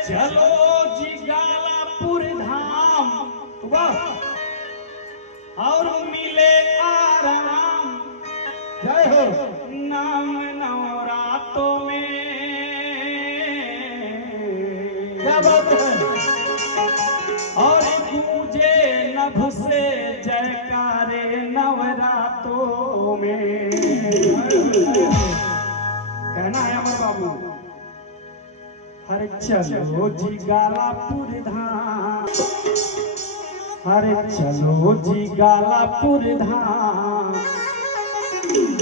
चलो जी गालापुर धाम वाह और मिले आराम। जय हो। नाम नवरातों में क्या बात है। और गूंजे नभ से जयकारे नवरातों में। कहना है अमर बाबू, हर चलो जी गालापुर धाम, हर चलो जी गालापुर धाम,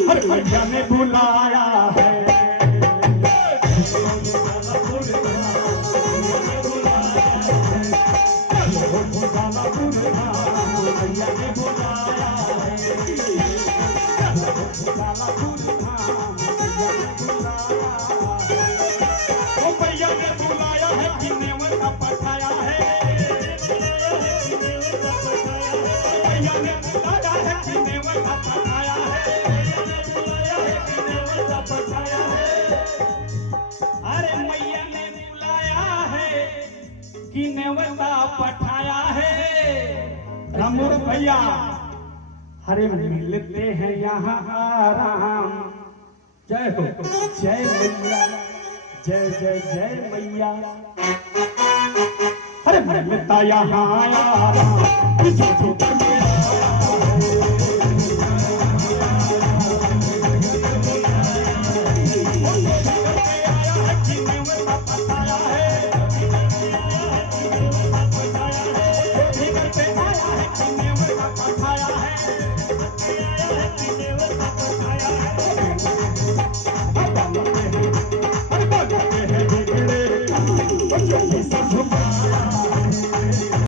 हर भैया ने बुलाया है। भैया ने बुलाया है कि नेवता पठाया है। भैया ने बुलाया है कि नेवता पठाया है। अरे मैया ने बुलाया है कि नेवता पठाया है। रामूर भैया हरे मिलते हैं यहाँ आराम। जय हो। जय मैया, जय जय जय मैया। अरे मिलता यहाँ आराम। Hey,